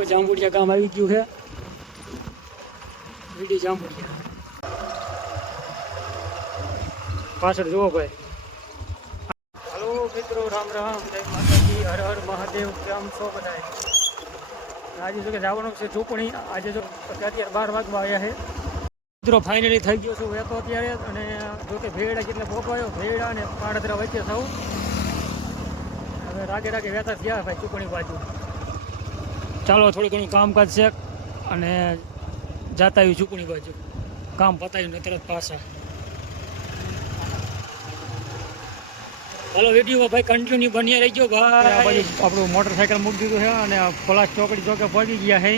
જાંબુડિયા ગામ આવી ગયું છે. વીડી જાંબુડિયા. પાછળ જુઓ ભાઈ. હલો મિત્રો રામ રામ. જય માતાજી. હર હર મહાદેવ. કેમ છો બધા આજે જો કે જવાનું છે ચોપણી આજે જો અત્યારે બાર વાગવા આવ્યા છે. મિત્રો ફાઇનલી થઈ ગયો છું વેતો અત્યારે અને જો કે ભેડા કેટલે પોકવાયો ભેડા અને પાડદરા વચ્ચે થવું. હવે રાગે રાગે વેતા થયા ભાઈ ચૂંટણી બાજુ. ચાલો થોડું ઘણું કામકાજ છે અને જાતા આવ્યું ચૂંટણી બાજુ. કામ પતાવ્યું ને તરત પાછા. હાલો વીડિયો ભાઈ કન્ટિન્યુ બન્યા રહી ગયો ભાઈ આ બાજુ આપણું મોટરસાયકલ મૂકી દીધું છે અને પલાસ ચોકડી ચોકે પહોંચી ગયા છે.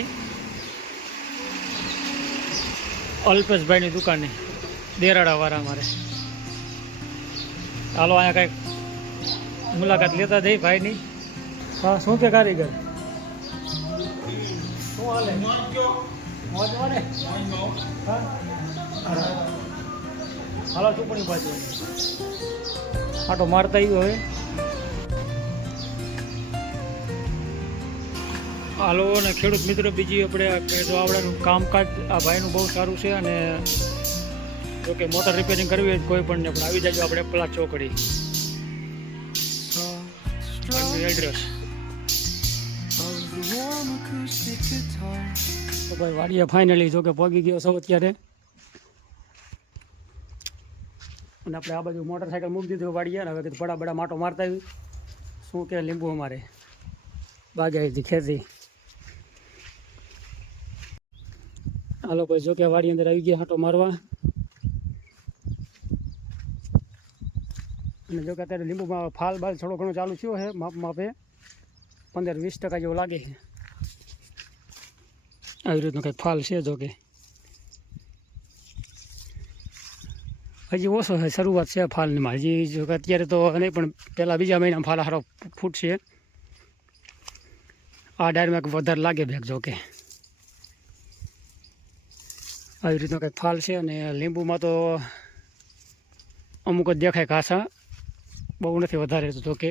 અલ્પેશભાઈની દુકાને દેરાડા વાળા મારે. ચાલો અહીંયા કંઈક મુલાકાત લેતા જઈ ભાઈની. હા શું કે કારીગર? શું હાલે ચૂંટણી બાજુ આટો મારતા આવ્યો હવે. હાલો અને ખેડૂત મિત્રો બીજી આપણે આવડાનું કામકાજ આ ભાઈનું બહુ સારું છે અને જો કે મોટર રિપેરિંગ કરવી હોય કોઈ પણ ને પણ આવી જાય આપણે પેલા ચોકડી. એડ્રેસ તો ભાઈ વાડીએ ફાઇનલી જો કે ગયો છો અત્યારે. અને આપણે આ બાજુ મોટરસાઇકલ મૂકી દીધું વાડીએ હવે કીધું બડા બડા માટો મારતા આવી. શું કે લીંબુ અમારે? બાગાયતી ખેતી. હાલો ભાઈ, જો કે વાડી અંદર આવી ગયા હાટો મારવા. અને જો કે અત્યારે લીંબુમાં ફાલ બાલ થોડો ઘણો ચાલુ થયો છે, માપ માપે. પંદર વીસ ટકા જેવો લાગે છે. આવી રીતનો કંઈક ફાલ છે જો કે. હજી ઓછો છે, શરૂઆત છે ફાલનીમાં હજી જો અત્યારે તો નહીં, પણ પહેલાં બીજા મહિનામાં ફાલ હારો ફૂટશે. આ ડાયરમાં વધારે લાગે બેગ જો કે. આવી રીતનો કંઈક ફાલ છે અને લીંબુમાં તો અમુક જ દેખાય ઘાસા. બહુ નથી વધારે તો કે.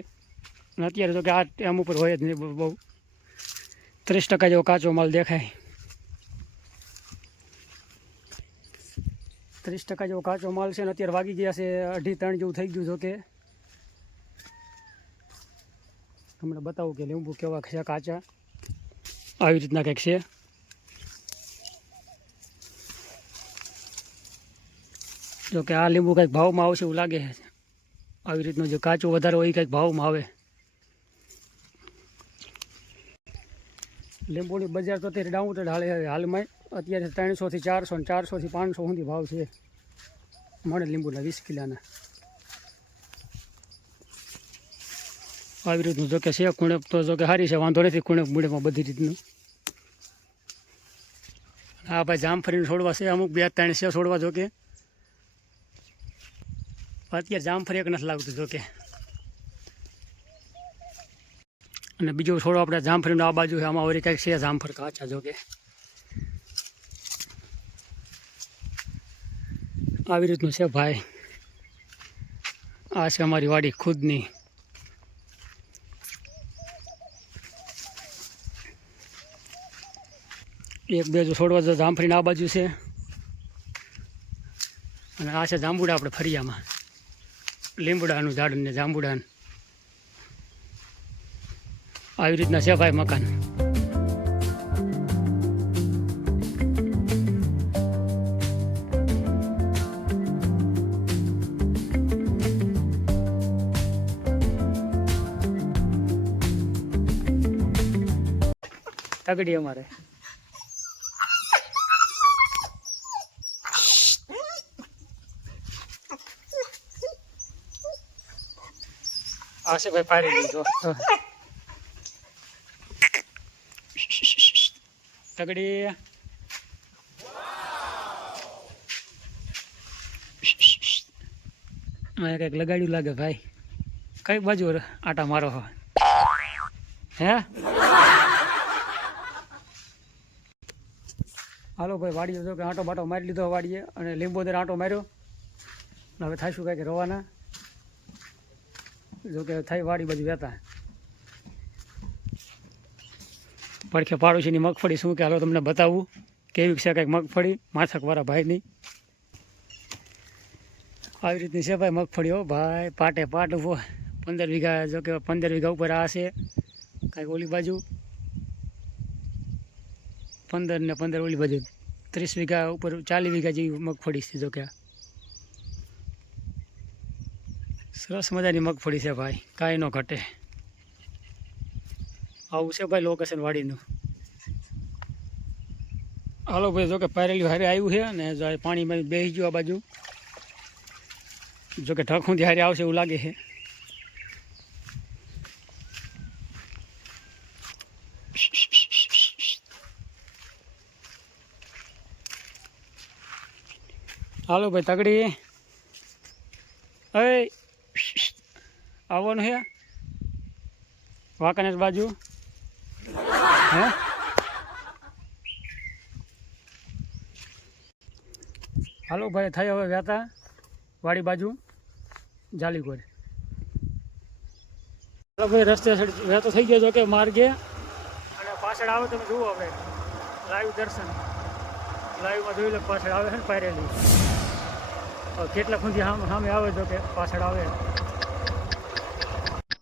અને અત્યારે કે આ આમ ઉપર હોય જ નહીં બહુ. ત્રીસ ટકા જેવો કાચો માલ દેખાય. ત્રીસ ટકા જેવો કાચો માલ છે ને અત્યારે વાગી ગયા છે અઢી ત્રણ જેવું થઈ ગયું જોકે તમને બતાવું કે લીંબુ કેવા છે, કાચા. આવી રીતના કંઈક છે. જો કે આ લીંબુ કંઈક ભાવમાં આવશે એવું લાગે આવી રીતનું જે કાચું વધારે હોય એ કંઈક ભાવમાં આવે. લીંબુની બજાર તો અત્યારે ડાઉન હાલે હાલમાં. અત્યારે ત્રણસોથી ચારસો ને ચારસોથી પાંચસો સુધી ભાવ છે. મળે લીંબુના વીસ કિલોના. આવી રીતનું જોકે છે કુણેપ તો જોકે સારી છે, વાંધો નથી કુણેપ મૂળેમાં બધી રીતનું. હા ભાઈ જામફળીને છોડવા છે, અમુક બે ત્રણ છે છોડવા જોકે અત્યારે જામફળી એક નથી લાગતું જોકે અને બીજો છોડો આપણે જામફળીનું આ બાજુ છે, આમાં વળી કંઈક છે જામફળ કાચા જો આવી રીતનું છે ભાઈ. આ છે અમારી વાડી ખુદની. એક બે જો છોડવા જામફળીને આ બાજુ છે. અને આ છે જાંબુડા આપણે ફરિયામાં લીંબડાનું ઝાડ ને જાંબુડાનું. આવી રીતના છે ભાઈ મકાન. તગડી અમારે. આશીભાઈ પાડી દીધો તગડી. કંઈક લગાડ્યું લાગે ભાઈ. કઈ બાજુ આટા મારો હો? હાલો ભાઈ, વાડીએ જો કે આંટો બાટો મારી લીધો વાડીએ અને લીંબોદર આંટો માર્યો. હવે થાશું કાંઈક રવાના. જો કે થઈ વાડી બાજુ વહેતા પડખે પાડોશીની મગફળી શું કે હાલો તમને બતાવું. કેવી છે કાંઈક મગફળી? માથકવાળા ભાઈની. આવી રીતની છે ભાઈ મગફળીઓ ભાઈ, પાટે પાટ ઊભો. પંદર વીઘા, જો કે પંદર વીઘા ઉપર આ છે. કાંઈક ઓલી બાજુ. પંદર ને પંદર ઓલી બાજુ. ત્રીસ વીઘા ઉપર, ચાલીસ વીઘા જેવી મગફળી છે જો કે સરસ મજાની મગફળી છે ભાઈ, કાંઈ ન ઘટે. આવું છે ભાઈ લોકેશન વાડીનું. હાલો ભાઈ જોકે પારેલી હારે આવ્યું છે ને પાણીમાં બેસી ગયું આ બાજુ. જોકે ઢકું હારે આવશે એવું લાગે છે. હાલો ભાઈ, તગડી. અય, આવવાનું હે? વાંકાનેર બાજુ. હે? હાલો ભાઈ, થઈ હવે વ્યાતા. વાડી બાજુ. જાલીગોર હાલો ભાઈ, રસ્તે વહેતો થઈ ગયો જો કે માર્ગે. અને પાછળ આવે તમે જુઓ આપણે લાઈવ દર્શન. લાઈવમાં જોઈ લે પાછળ આવે છે ને પાયરેલી. હવે કેટલા સુધી સામે આવે જો કે પાછળ આવે.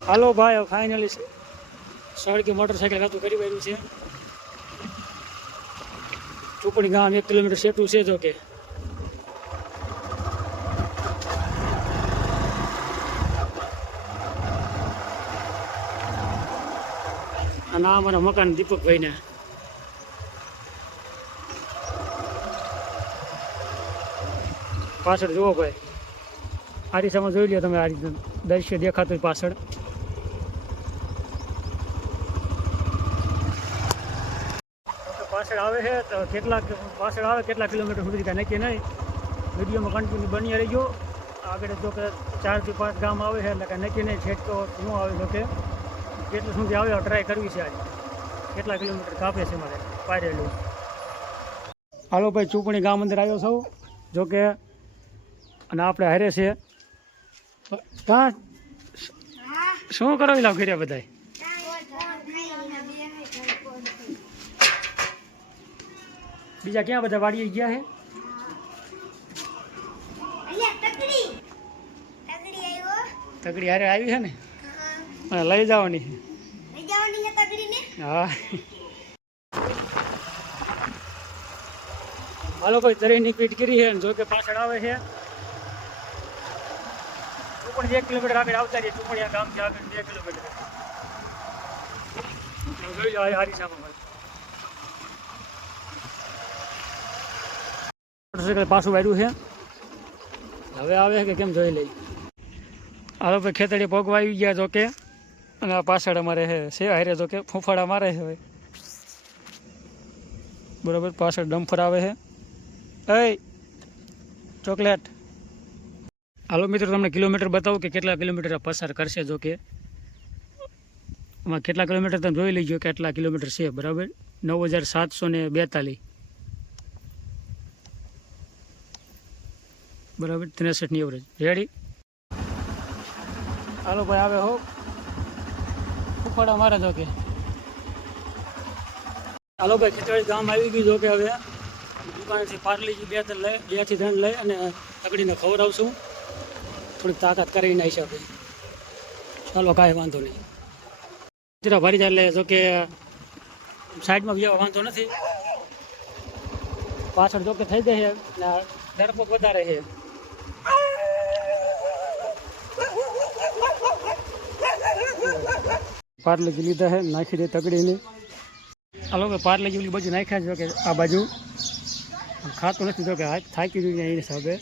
હાલો ભાઈ ફાઇનલી સળકી મોટરસાઇકલ ખાતું કરી વાળ્યું છે. ચૂપડી ગામ એક કિલોમીટર સેટું છે જો કે. અને આ મારા મકાન દીપકભાઈને. પાછળ જુઓ ભાઈ. આ રીસામાં જોઈ લો તમે આ રીતે દૃશ્ય દેખાતું પાછળ. પાછળ આવે છે, તો કેટલાક પાછળ આવે, કેટલા કિલોમીટર સુધી કાંઈ નક્કી નહીં. વિડીયોમાં કન્ટિન્યુ બની રહીજો. આગળ જો કે ચારથી પાંચ ગામ આવે છે, એટલે કાંઈ નક્કી નહીં. છેક તો ન આવે, જો કે કેટલું સુધી આવે ટ્રાય કરવી છે આજે. કેટલા કિલોમીટર કાપે છે મારે? પાયરેલું હાલો ભાઈ, ચૂંટણી ગામ અંદર આવ્યો છું. જો કે અને આપણે હારે છે. કાં શું કરો લાવ કર્યા બધાય? બીજા ક્યાં બધા વાડીએ ગયા છે તકડી હારે આવી છે ને? લઈ જવાની હા. હાલો ભાઈ તરીની પીટ કરી છે જો કે પાછળ આવે છે ચૂપણી એક કિલોમીટર આગળ આવતા રહીએ ચૂપણીયા ગામથી આગળ બે કિલોમીટર. પાછું વાર્યું છે. હવે આવે કે કેમ જોઈ લઈ હાલો ભાઈ ખેતડી પગવા આવી ગયા જો કે. અને આ પાછળ અમારે છે છે હારે જો કે, ફૂંફાડા મારે છે હવે. બરાબર, પાછળ ડમ્ફર આવે છે. એ, ચોકલેટ. હાલો મિત્રો, તમને કિલોમીટર બતાવો કે કેટલા કિલોમીટર પસાર કરશે જો કે? આમાં કેટલા કિલોમીટર તમે જોઈ લેજો કે કેટલા કિલોમીટર છે, બરાબર? નવ હજાર સાતસો ને બેતાલીસ. બરાબર, ત્રેસઠની એવરેજ રેડી હાલો ભાઈ, આવે હો. ઉપાડા મારે જો કે. હાલો ભાઈ ખીચડી ગામ આવી ગયું જો કે હવે. દુકાનેથી પાર્લીજી બે ત્રણ લઈ બેથી ત્રણ લઈ અને તકડીને ખવડાવશું થોડીક તાકાત કરી નાખી શકે. ચાલો, કાંઈ વાંધો નહીં. જરા ભરી જાય એટલે જો કે સાઈડમાં ગયા વાંધો નથી. પાછળ જો કે થઈ જાય છે ધરપક વધારે છે. પાર્લેજી લીધા છે, નાખી દે તગડીને. હાલો કે પાર્લેજી ઓલી બાજુ નાખ્યા છે કે આ બાજુ. ખાતું નથી, જો કે હાથ થાકી ગયું એ હિસાબે.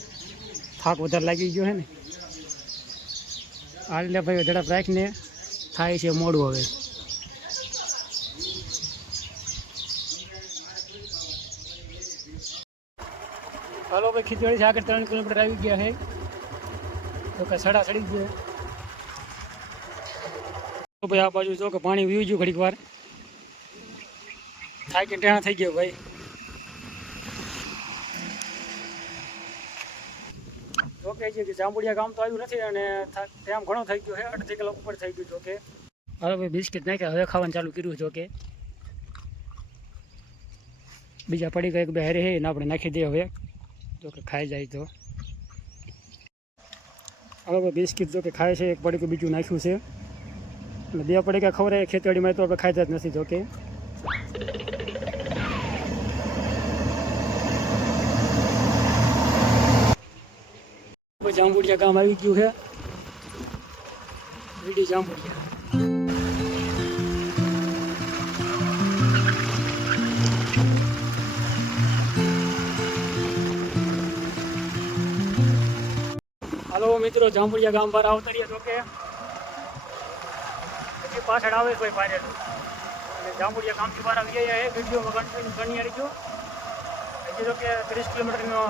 થાક વધારે લાગી ગયો છે ને. આ એટલે ભાઈ ઝડપ રાખીને થાય છે મોડું હવે. હાલો ભાઈ, ખીચડી છે. આગળ ત્રણ કિલોમીટર આવી ગયા છે. તો કે સડા સડી ગયા. ભાઈ, આ બાજુ જો કે પાણી વીવું ગયું ઘડીક વાર. થાય કે ટેણા થઈ ગયો ભાઈ. જોકે છે કે જાંબુડિયા ગામ તો આવ્યું નથી અને ટાઈમ ઘણો થઈ ગયો છે, અડધી કલાક ઉપર થઈ ગયું જોકે. હવે બિસ્કિટ નાખ્યા. હવે ખાવાનું ચાલુ કર્યું જોકે. બીજા પડી ગયા બે હેરી ને આપણે નાખી દઈએ હવે. જો કે ખાઈ જાય તો. હવે બિસ્કિટ જો ખાય છે, એક પડીકું બીજું નાખ્યું છે. અને બે પડીકા ખવડાય ખેતીવાડીમાં તો આપણે ખાતા જ નથી જો જાંબુડિયા ગામ આવી ગયું છે વીડી જાંબુડિયા હાલો મિત્રો જાંબુડિયા ગામ પર આવતરીએ તો કે હજી પાછળ આવે કોઈ પારે અને જાંબુડિયા ગામથી બહાર આવી ગયા એ વિડીયોમાં કન્ટિન્યુ ગણી રહીજો હજી તો કે ત્રીસ કિલોમીટરનો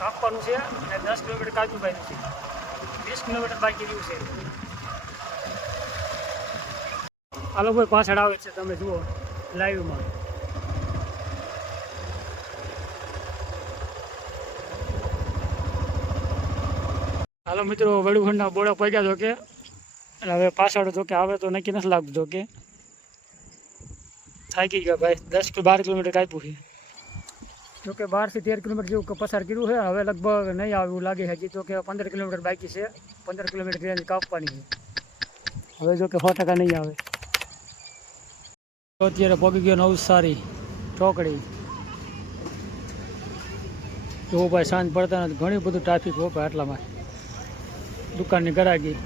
કાપવાનું છે અને દસ કિલોમીટર કાચું ભાઈ છે. વીસ કિલોમીટર બાકી રહ્યું છે. હાલો ભાઈ પાછળ આવે છે, તમે જુઓ, લાઈવમાં. હાલો મિત્રો વડુખંડના બોડા પગ્યા જો કે, અને હવે પાછળ જો કે આવે તો નક્કી નથી લાગતું જો કે. થાકી ગયા ભાઈ, દસ કે બાર કિલોમીટર કાપ્યું છે. જો કે બારથી તેર કિલોમીટર જેવું પસાર કર્યું છે. હવે લગભગ નહીં આવે એવું લાગે હજી તો કે પંદર કિલોમીટર બાકી છે. પંદર કિલોમીટર રેન્જ કાપવાની છે. હવે જો કે સો ટકા નહીં આવે. તો અત્યારે પગી ગયો નવસારી, ચોકડી. જો ભાઈ સાંજ પડતા નથી. ઘણી બધું ટ્રાફિક હો ભાઈ આટલામાં. દુકાનની ગરાગી.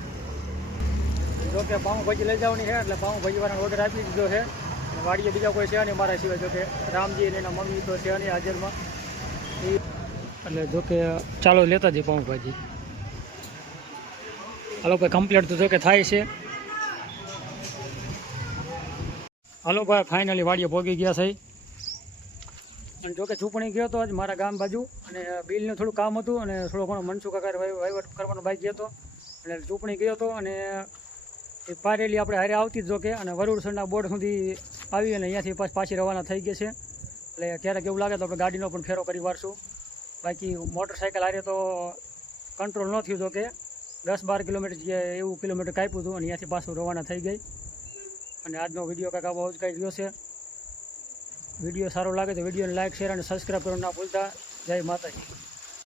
જો કે પાઉંભાજી લઈ જવાની છે, એટલે પાઉંભાજી વાળાને ઓર્ડર આપી દીધો છે. અને વાડીએ બીજા કોઈ છે નહીં મારા સિવાય જોકે રામજી અને એના મમ્મી તો છે નહીં હાજરમાં. એટલે જોકે ચાલો લેતા જઈએ પાઉંભાજી. હાલો ભાઈ કમ્પ્લીટ તો જો કે થાય છે. હાલો ભાઈ ફાઇનલી વાડીએ પહોંચી ગયા છે. અને જોકે ચૂંટણી ગયો હતો આજ મારા ગામ બાજુ, અને બિલનું થોડું કામ હતું, અને થોડો ઘણો મનસુખ કાકા વહીવટ કરવાનો બાઈક ગયો હતો અને ચૂંટણી ગયો હતો અને એ પારેલી આપણે હારે આવતી જ જોકે અને વરુડસરના બોર્ડ સુધી આવી અને અહીંયાથી પાછી પાછી રવાના થઈ ગઈ છે. એટલે ક્યારેક એવું લાગે તો આપણે ગાડીનો પણ ફેરો કરી વારશું. બાકી મોટરસાઇકલ હારે તો કંટ્રોલ ન થયું જોકે. દસ બાર કિલોમીટર જે એવું કિલોમીટર કાપ્યું હતું અને અહીંયાથી પાછું રવાના થઈ ગઈ. અને આજનો વીડિયો કાંઈક આવો જ કંઈ રહ્યો છે. વીડિયો સારો લાગે તો વિડીયોને લાઇક શેર અને સબસ્ક્રાઈબ કરવાનું ના ભૂલતા. જય માતાજી.